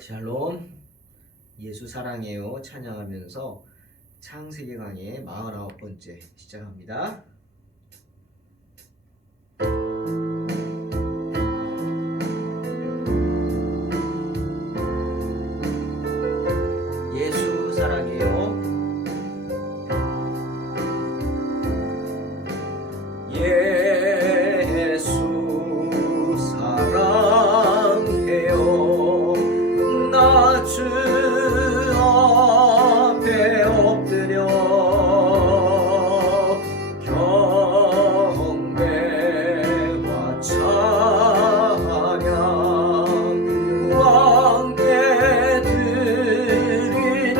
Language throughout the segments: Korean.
샬롬, 예수 사랑해요 찬양하면서 창세기 강의 49번째 시작합니다. 예수 사랑해요. 예수 사랑해요. 나 주 앞에 엎드려 경배와 찬양 왕께 드리네.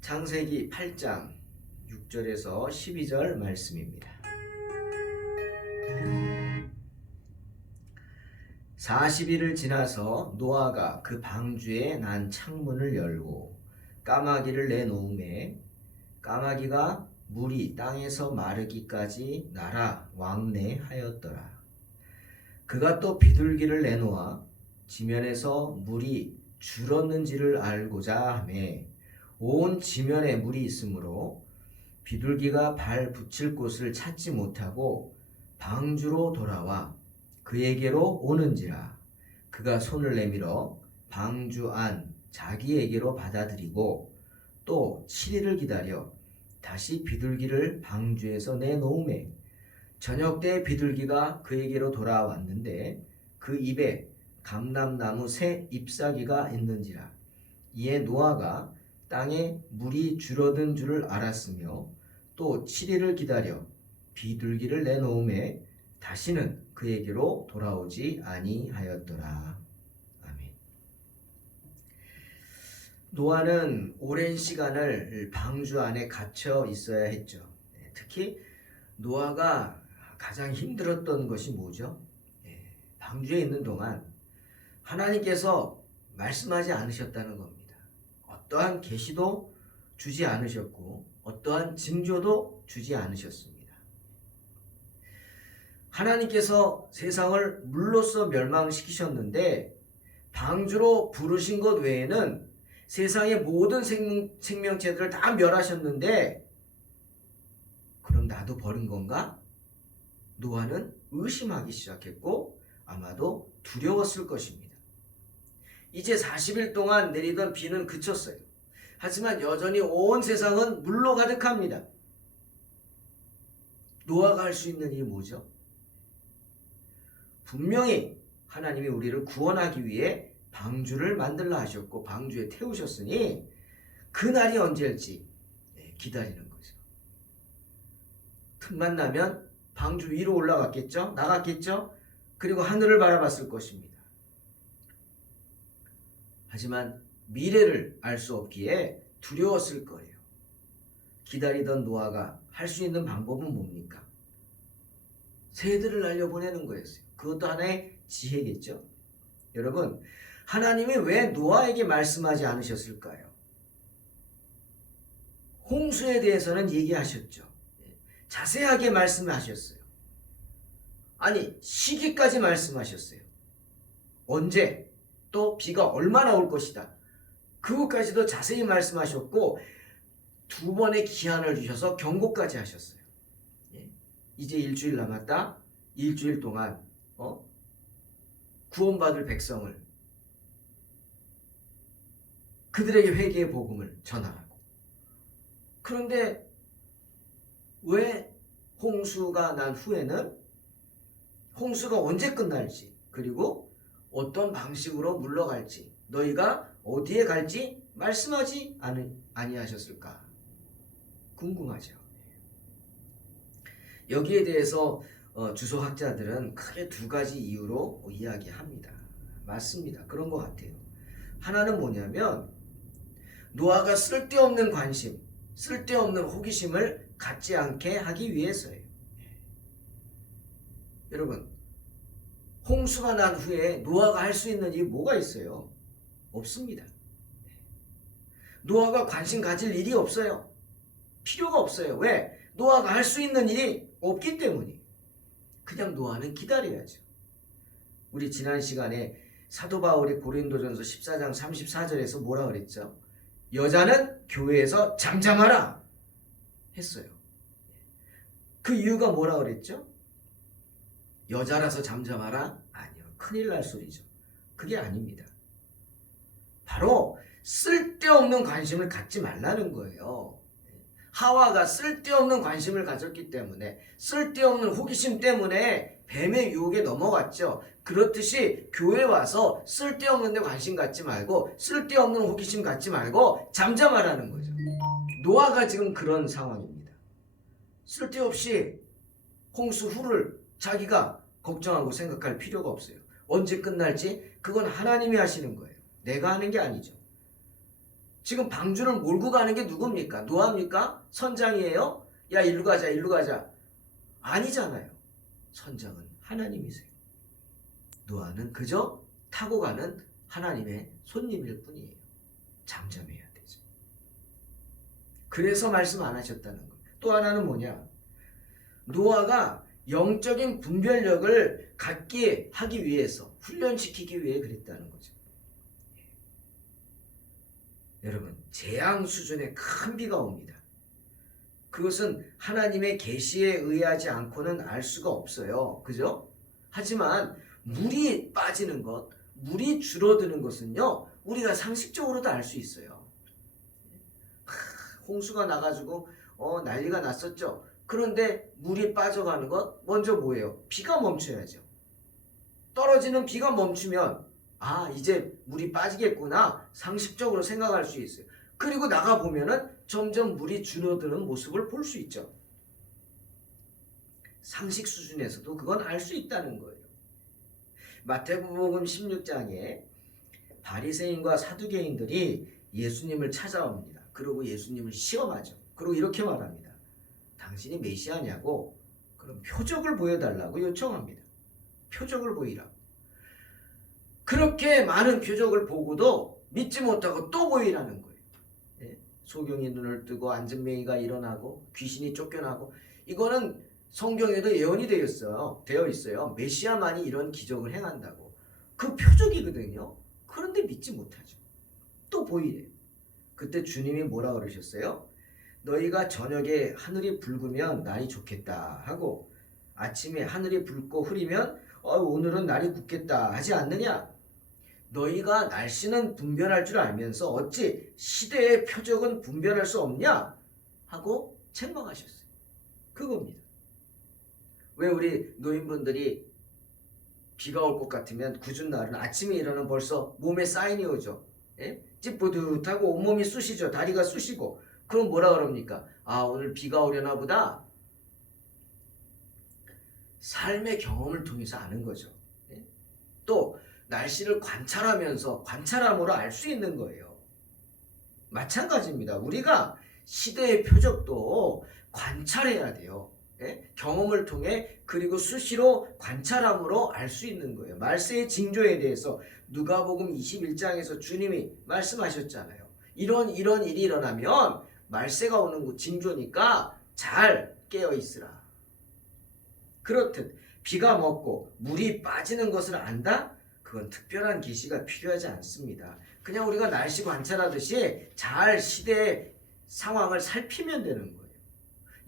창세기 8장 6절에서 12절 말씀입니다. 40일을 지나서 노아가 그 방주에 난 창문을 열고 까마귀를 내놓음에 까마귀가 물이 땅에서 마르기까지 날아 왕래하였더라. 그가 또 비둘기를 내놓아 지면에서 물이 줄었는지를 알고자 하매 온 지면에 물이 있으므로 비둘기가 발 붙일 곳을 찾지 못하고 방주로 돌아와 그에게로 오는지라. 그가 손을 내밀어 방주 안 자기에게로 받아들이고 또 7일을 기다려 다시 비둘기를 방주에서 내놓음에 저녁 때 비둘기가 그에게로 돌아왔는데 그 입에 감람나무 새 잎사귀가 있는지라. 이에 노아가 땅에 물이 줄어든 줄을 알았으며 또 7일을 기다려 비둘기를 내놓음에 다시는 그에게로 돌아오지 아니하였더라. 아멘. 노아는 오랜 시간을 방주 안에 갇혀 있어야 했죠. 특히 노아가 가장 힘들었던 것이 뭐죠? 방주에 있는 동안 하나님께서 말씀하지 않으셨다는 겁니다. 어떠한 계시도 주지 않으셨고 어떠한 징조도 주지 않으셨습니다. 하나님께서 세상을 물로써 멸망시키셨는데 방주로 부르신 것 외에는 세상의 모든 생명체들을 다 멸하셨는데 그럼 나도 버린 건가? 노아는 의심하기 시작했고 아마도 두려웠을 것입니다. 이제 40일 동안 내리던 비는 그쳤어요. 하지만 여전히 온 세상은 물로 가득합니다. 노아가 할 수 있는 일이 뭐죠? 분명히 하나님이 우리를 구원하기 위해 방주를 만들라 하셨고 방주에 태우셨으니 그날이 언제일지 기다리는 거죠. 틈만 나면 방주 위로 올라갔겠죠? 나갔겠죠? 그리고 하늘을 바라봤을 것입니다. 하지만 미래를 알 수 없기에 두려웠을 거예요. 기다리던 노아가 할 수 있는 방법은 뭡니까? 새들을 날려보내는 거였어요. 그것도 하나의 지혜겠죠. 여러분, 하나님이 왜 노아에게 말씀하지 않으셨을까요? 홍수에 대해서는 얘기하셨죠. 자세하게 말씀하셨어요. 아니, 시기까지 말씀하셨어요. 언제, 또 비가 얼마나 올 것이다. 그것까지도 자세히 말씀하셨고 2번의 기한을 주셔서 경고까지 하셨어요. 이제 일주일 남았다. 일주일 동안 구원받을 백성을, 그들에게 회개의 복음을 전하라고. 그런데 왜 홍수가 난 후에는 홍수가 언제 끝날지, 그리고 어떤 방식으로 물러갈지, 너희가 어디에 갈지 말씀하지 아니하셨을까? 궁금하죠. 여기에 대해서 주석학자들은 크게 2가지 이유로 이야기합니다. 맞습니다. 그런 것 같아요. 하나는 뭐냐면 노아가 쓸데없는 관심, 쓸데없는 호기심을 갖지 않게 하기 위해서예요. 여러분, 홍수가 난 후에 노아가 할 수 있는 일이 뭐가 있어요? 없습니다. 노아가 관심 가질 일이 없어요. 필요가 없어요. 왜? 노아가 할 수 있는 일이 없기 때문에. 그냥 노아는 기다려야죠. 우리 지난 시간에 사도 바울이 고린도전서 14장 34절에서 뭐라 그랬죠? 여자는 교회에서 잠잠하라 했어요. 그 이유가 뭐라 그랬죠? 여자라서 잠잠하라? 아니요. 큰일 날 소리죠. 그게 아닙니다. 바로 쓸데없는 관심을 갖지 말라는 거예요. 하와가 쓸데없는 관심을 가졌기 때문에, 쓸데없는 호기심 때문에 뱀의 유혹에 넘어갔죠. 그렇듯이 교회에 와서 쓸데없는 데 관심 갖지 말고, 쓸데없는 호기심 갖지 말고 잠잠하라는 거죠. 노아가 지금 그런 상황입니다. 쓸데없이 홍수 후를 자기가 걱정하고 생각할 필요가 없어요. 언제 끝날지 그건 하나님이 하시는 거예요. 내가 하는 게 아니죠. 지금 방주를 몰고 가는 게 누굽니까? 노아입니까? 선장이에요? 야, 일로 가자, 일로 가자. 아니잖아요. 선장은 하나님이세요. 노아는 그저 타고 가는 하나님의 손님일 뿐이에요. 잠잠해야 되죠. 그래서 말씀 안 하셨다는 거예요. 또 하나는 뭐냐? 노아가 영적인 분별력을 갖게 하기 위해서, 훈련시키기 위해 그랬다는 거죠. 여러분, 재앙 수준의 큰 비가 옵니다. 그것은 하나님의 계시에 의하지 않고는 알 수가 없어요. 그죠? 하지만 물이 빠지는 것, 물이 줄어드는 것은요, 우리가 상식적으로도 알 수 있어요. 홍수가 나가지고 난리가 났었죠. 그런데 물이 빠져가는 것, 먼저 뭐예요? 비가 멈춰야죠. 떨어지는 비가 멈추면 이제 물이 빠지겠구나 상식적으로 생각할 수 있어요. 그리고 나가보면은 점점 물이 줄어드는 모습을 볼 수 있죠. 상식 수준에서도 그건 알 수 있다는 거예요. 마태복음 16장에 바리새인과 사두개인들이 예수님을 찾아옵니다. 그리고 예수님을 시험하죠. 그리고 이렇게 말합니다. 당신이 메시아냐고? 그럼 표적을 보여달라고 요청합니다. 표적을 보이라. 그렇게 많은 표적을 보고도 믿지 못하고 또 보이라는 거예요. 소경이 눈을 뜨고 안진뱅이가 일어나고 귀신이 쫓겨나고, 이거는 성경에도 예언이 되어 있어요. 메시아만이 이런 기적을 행한다고. 그 표적이거든요. 그런데 믿지 못하죠. 또 보이래요. 그때 주님이 뭐라 그러셨어요? 너희가 저녁에 하늘이 붉으면 날이 좋겠다 하고, 아침에 하늘이 붉고 흐리면 오늘은 날이 굳겠다 하지 않느냐? 너희가 날씨는 분별할 줄 알면서 어찌 시대의 표적은 분별할 수 없냐? 하고 책망하셨어요. 그겁니다. 왜 우리 노인분들이 비가 올 것 같으면 굳은 날은 아침에 일어나면 벌써 몸에 사인이 오죠. 예? 찌뿌듯하고 온몸이 쑤시죠. 다리가 쑤시고. 그럼 뭐라 그럽니까? 아, 오늘 비가 오려나 보다. 삶의 경험을 통해서 아는 거죠. 예? 또 날씨를 관찰하면서 관찰함으로 알 수 있는 거예요. 마찬가지입니다. 우리가 시대의 표적도 관찰해야 돼요. 예? 경험을 통해 그리고 수시로 관찰함으로 알 수 있는 거예요. 말세의 징조에 대해서 누가복음 21장에서 주님이 말씀하셨잖아요. 이런 일이 일어나면 말세가 오는 징조니까 잘 깨어 있으라. 그렇듯 비가 멎고 물이 빠지는 것을 안다? 그건 특별한 계시가 필요하지 않습니다. 그냥 우리가 날씨 관찰하듯이 잘 시대의 상황을 살피면 되는 거예요.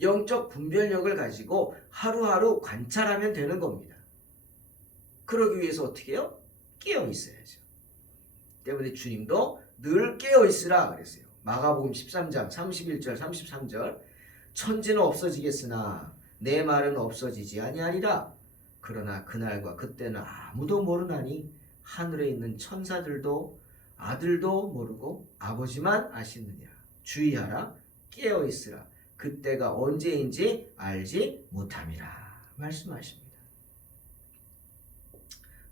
영적 분별력을 가지고 하루하루 관찰하면 되는 겁니다. 그러기 위해서 어떻게 해요? 깨어 있어야죠. 때문에 주님도 늘 깨어 있으라 그랬어요. 마가복음 13장 31절 33절 천지는 없어지겠으나 내 말은 없어지지 아니하리라. 그러나 그날과 그때는 아무도 모르나니 하늘에 있는 천사들도 아들도 모르고 아버지만 아시느니라. 주의하라. 깨어 있으라. 그때가 언제인지 알지 못함이라 말씀하십니다.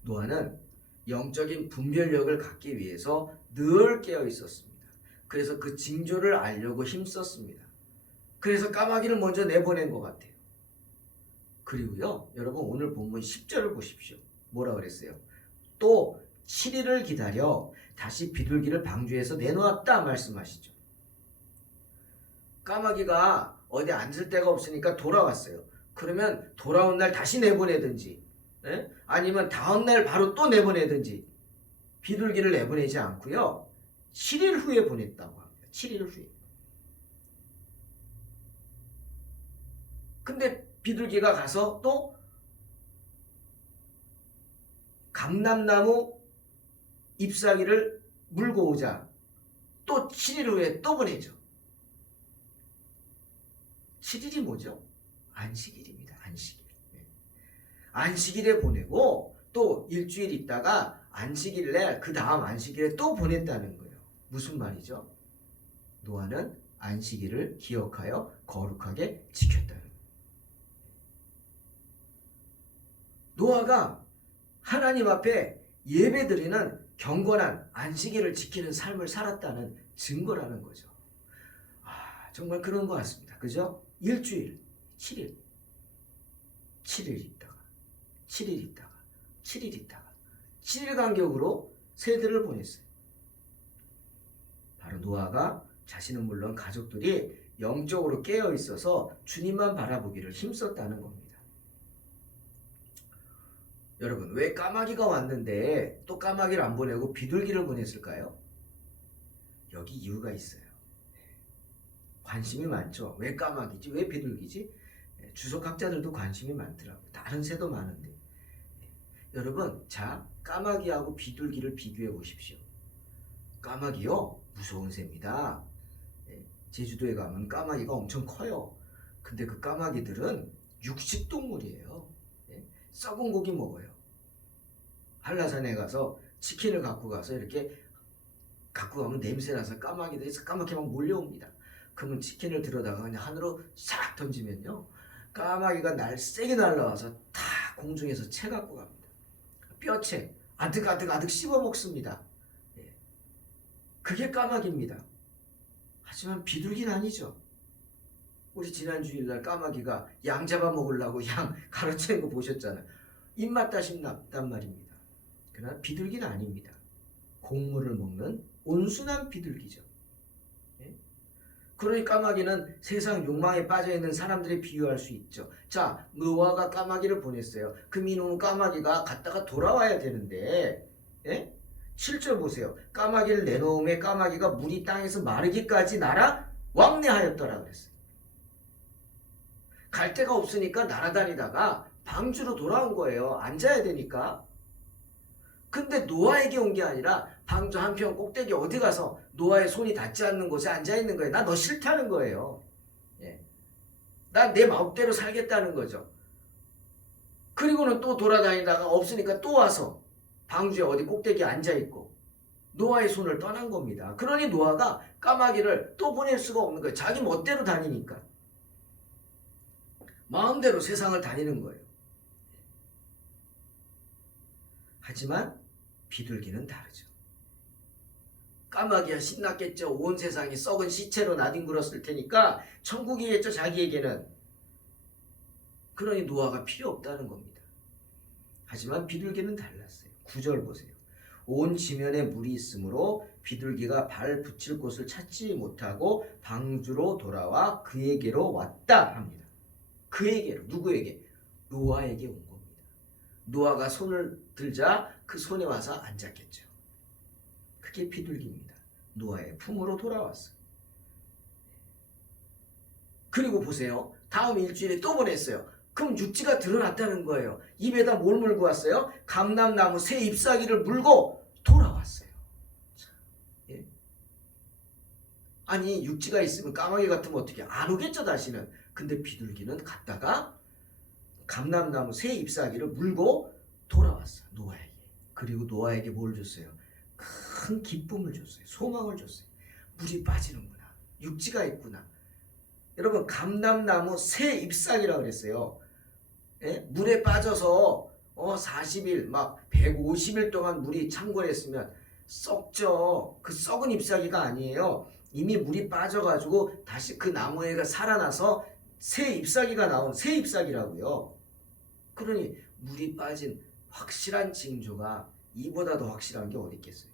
노아는 영적인 분별력을 갖기 위해서 늘 깨어 있었습니다. 그래서 그 징조를 알려고 힘썼습니다. 그래서 까마귀를 먼저 내보낸 것 같아요. 그리고요, 여러분 오늘 본문 10절을 보십시오. 뭐라 그랬어요? 또 7일을 기다려 다시 비둘기를 방주에서 내놓았다 말씀하시죠. 까마귀가 어디 앉을 데가 없으니까 돌아왔어요. 그러면 돌아온 날 다시 내보내든지, 예? 아니면 다음 날 바로 또 내보내든지 비둘기를 내보내지 않고요. 7일 후에 보냈다고 합니다. 7일 후에. 근데 비둘기가 가서 또 감람나무 잎사귀를 물고 오자 또 7일 후에 또 보내죠. 7일이 뭐죠? 안식일입니다. 안식일. 안식일에 보내고 또 일주일 있다가 안식일날 그 다음 안식일에 또 보냈다는 거예요. 무슨 말이죠? 노아는 안식일을 기억하여 거룩하게 지켰다는 거예요. 노아가 하나님 앞에 예배드리는 경건한 안식일을 지키는 삶을 살았다는 증거라는 거죠. 정말 그런 것 같습니다. 그죠? 일주일, 7일, 7일 있다가, 7일 있다가, 7일 있다가, 7일 간격으로 세대를 보냈어요. 바로 노아가 자신은 물론 가족들이 영적으로 깨어 있어서 주님만 바라보기를 힘썼다는 겁니다. 여러분, 왜 까마귀가 왔는데 또 까마귀를 안 보내고 비둘기를 보냈을까요? 여기 이유가 있어요. 관심이 많죠. 왜 까마귀지? 왜 비둘기지? 주석학자들도 관심이 많더라고요. 다른 새도 많은데. 여러분, 자, 까마귀하고 비둘기를 비교해 보십시오. 까마귀요? 무서운 새입니다. 제주도에 가면 까마귀가 엄청 커요. 근데 그 까마귀들은 육식동물이에요. 썩은 고기 먹어요. 한라산에 가서 치킨을 갖고 가서 이렇게 갖고 가면 냄새나서 까마귀들이 까맣게 막 몰려옵니다. 그러면 치킨을 들여다가 그냥 하늘로 싹 던지면요, 까마귀가 세게 날라와서 다 공중에서 채 갖고 갑니다. 뼈채 아득아득 씹어 먹습니다. 그게 까마귀입니다. 하지만 비둘기는 아니죠. 우리 지난 주일날 까마귀가 양 잡아먹으려고 양 가로채는 거 보셨잖아요. 입맛 다심났단 말입니다. 그러나 비둘기는 아닙니다. 곡물을 먹는 온순한 비둘기죠. 그러니 까마귀는 세상 욕망에 빠져있는 사람들에 비유할 수 있죠. 자, 노아가 까마귀를 보냈어요. 그 민호는 까마귀가 갔다가 돌아와야 되는데, 7절 보세요. 까마귀를 내놓음에 까마귀가 물이 땅에서 마르기까지 날아 왕래하였더라 그랬어요. 갈 데가 없으니까 날아다니다가 방주로 돌아온 거예요. 앉아야 되니까. 근데 노아에게 온 게 아니라 방주 한편 꼭대기 어디 가서 노아의 손이 닿지 않는 곳에 앉아있는 거예요. 나 너 싫다는 거예요. 난 내 마음대로 살겠다는 거죠. 그리고는 또 돌아다니다가 없으니까 또 와서 방주에 어디 꼭대기에 앉아있고, 노아의 손을 떠난 겁니다. 그러니 노아가 까마귀를 또 보낼 수가 없는 거예요. 자기 멋대로 다니니까. 마음대로 세상을 다니는 거예요. 하지만 비둘기는 다르죠. 까마귀야 신났겠죠. 온 세상이 썩은 시체로 나뒹굴었을 테니까 천국이겠죠, 자기에게는. 그러니 노아가 필요 없다는 겁니다. 하지만 비둘기는 달랐어요. 9절 보세요. 온 지면에 물이 있으므로 비둘기가 발 붙일 곳을 찾지 못하고 방주로 돌아와 그에게로 왔다 합니다. 그에게로, 누구에게? 노아에게 온 겁니다. 노아가 손을 들자 그 손에 와서 앉았겠죠. 그게 비둘기입니다. 노아의 품으로 돌아왔어요. 그리고 보세요. 다음 일주일에 또 보냈어요. 그럼 육지가 드러났다는 거예요. 입에다 뭘 물고 왔어요? 감람나무 새 잎사귀를 물고 돌아왔어요. 예? 아니 육지가 있으면 까마귀 같으면 어떻게 안 오겠죠 다시는. 근데 비둘기는 갔다가 감람나무 새 잎사귀를 물고 돌아왔어요. 노아에게. 그리고 노아에게 뭘 줬어요? 큰 기쁨을 줬어요. 소망을 줬어요. 물이 빠지는구나. 육지가 있구나. 여러분 감람나무 새 잎사귀라고 그랬어요. 예? 물에 빠져서 40일 막 150일 동안 물이 창궐했으면 썩죠. 그 썩은 잎사귀가 아니에요. 이미 물이 빠져가지고 다시 그 나무에가 살아나서 새 잎사귀가 나온 새 잎사귀라고요. 그러니 물이 빠진 확실한 징조가 이보다 더 확실한 게 어디 있겠어요.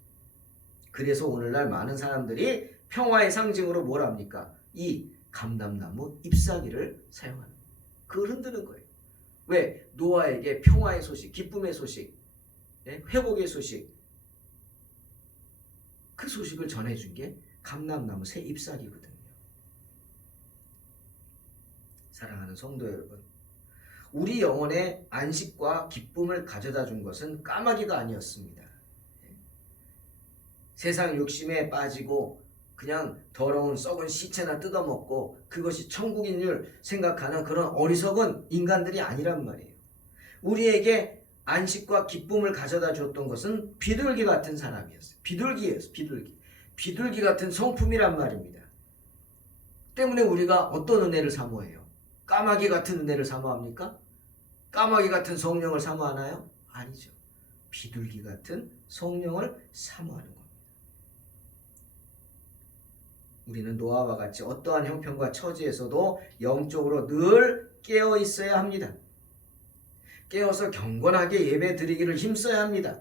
그래서 오늘날 많은 사람들이 평화의 상징으로 뭘 합니까? 이 감람나무 잎사귀를 사용하는 거예요. 그걸 흔드는 거예요. 왜? 노아에게 평화의 소식, 기쁨의 소식, 회복의 소식, 그 소식을 전해준 게 감람나무 새 잎사귀거든요. 사랑하는 성도 여러분, 우리 영혼의 안식과 기쁨을 가져다 준 것은 까마귀가 아니었습니다. 세상 욕심에 빠지고 그냥 더러운 썩은 시체나 뜯어먹고 그것이 천국인 줄 생각하는 그런 어리석은 인간들이 아니란 말이에요. 우리에게 안식과 기쁨을 가져다 줬던 것은 비둘기 같은 사람이었어요. 비둘기예요. 비둘기 같은 성품이란 말입니다. 때문에 우리가 어떤 은혜를 사모해요? 까마귀 같은 은혜를 사모합니까? 까마귀 같은 성령을 사모하나요? 아니죠. 비둘기 같은 성령을 사모하는 겁니다. 우리는 노아와 같이 어떠한 형편과 처지에서도 영적으로 늘 깨어 있어야 합니다. 깨어서 경건하게 예배 드리기를 힘써야 합니다.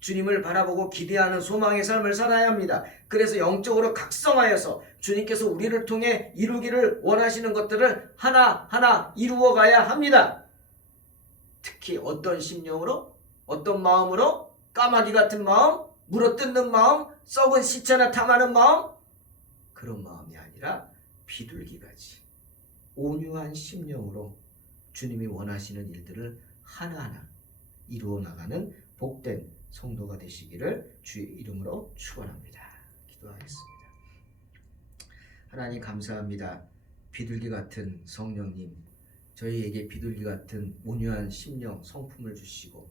주님을 바라보고 기대하는 소망의 삶을 살아야 합니다. 그래서 영적으로 각성하여서 주님께서 우리를 통해 이루기를 원하시는 것들을 하나하나 이루어가야 합니다. 특히 어떤 심령으로? 어떤 마음으로? 까마귀 같은 마음? 물어뜯는 마음? 썩은 시체나 탐하는 마음? 그런 마음이 아니라 비둘기같이 온유한 심령으로 주님이 원하시는 일들을 하나하나 이루어 나가는 복된 성도가 되시기를 주의 이름으로 축원합니다. 기도하겠습니다. 하나님 감사합니다. 비둘기 같은 성령님, 저희에게 비둘기 같은 온유한 심령, 성품을 주시고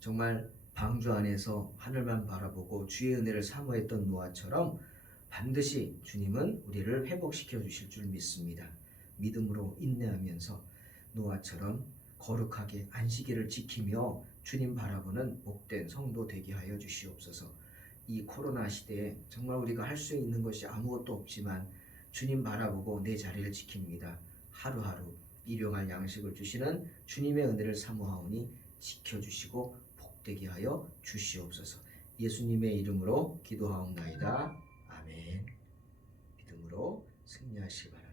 정말 방주 안에서 하늘만 바라보고 주의 은혜를 사모했던 노아처럼 반드시 주님은 우리를 회복시켜 주실 줄 믿습니다. 믿음으로 인내하면서 노아처럼 거룩하게 안식일을 지키며 주님 바라보는 복된 성도 되게 하여 주시옵소서. 이 코로나 시대에 정말 우리가 할 수 있는 것이 아무것도 없지만 주님 바라보고 내 자리를 지킵니다. 하루하루 일용할 양식을 주시는 주님의 은혜를 사모하오니 지켜주시고 복되게 하여 주시옵소서. 예수님의 이름으로 기도하옵나이다. 아멘. 믿음으로 승리하시기 바랍니다.